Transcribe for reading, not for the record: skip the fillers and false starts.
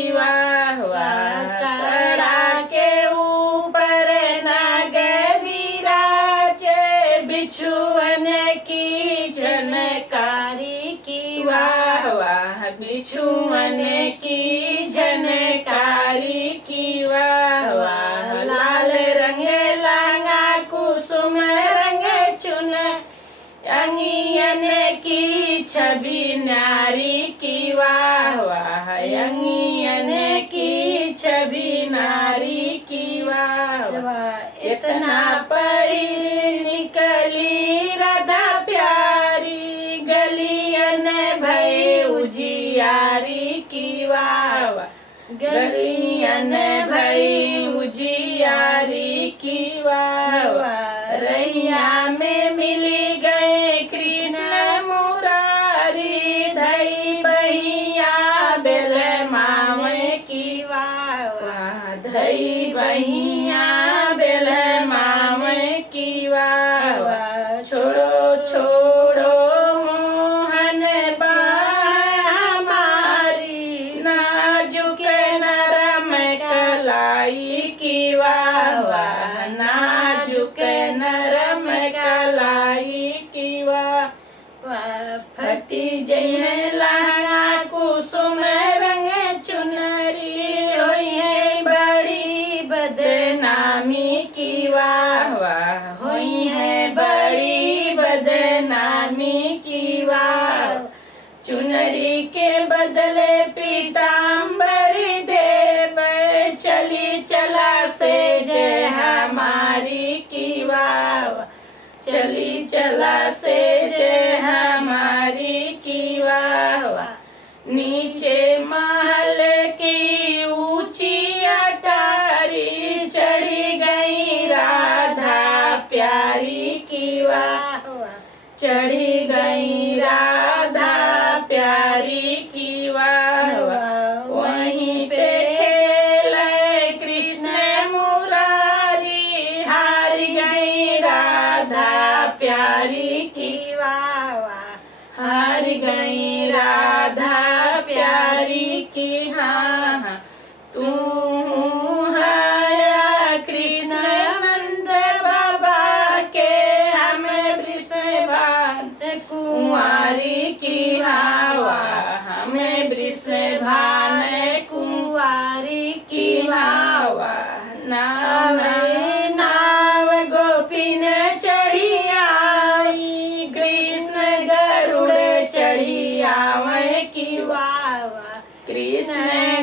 की वाह वाह। कड़ा के ऊपर नाग विराजे, बिछुअन की झनकारी की वाह वाह। बिछुअन की झनकारी की वाह वाह। लाल रंग लांगा कुसुम रंग चुन, अंगियन की छवि नारी की वाह वाह। अंगियन की छवि नारी की वाह वाह। इतना परी निकली राधा प्यारी, गलियन भई उजियारी की वाह वाह। गलियन भई उजियारी की वाह वाह। रैया में मिली गए कृष्ण मुरारी, धई बहिया बेल मावे की वाह वाह। धई बहिया बेल मावे की वाह वाह। छोड़ो छोड़ो मोहन बाह हमारी, नाजुक नरम कलाई की वाह वाह। नाजुक नरम कलाई की वाह वाह। फटी जई है लहंगा कुसुम रंग चुनरी, होई है बड़ी बदनामी की वाह वाह। होई है बड़ी बदनामी की वाह। चुनरी के बदले पीताम्बरी देव, चली चला से जय हमारी की वाह वाह। चली चला से जय हमारी की वाह वाह। नीचे महल की ऊंची अटारी, चढ़ी गई राधा प्यारी की वाह वाह। चढ़ी गई राधा प्यारी की वाह वाह। वहीं पे खेले कृष्ण मुरारी, हार गई राधा प्यारी की वाह वाह। हार गई राधा प्यारी की हाँ हाँ। तू है कृष्ण नंद बाबा के, हम वृषभान कुंवारी की हाँ वाह। हमें वृषभान कुंवारी की हाँ वाह। नाव नाव गोपीन चढ़ी आई, कृष्ण गरुड़ चढ़ी आवे की वाह वाह। कृष्ण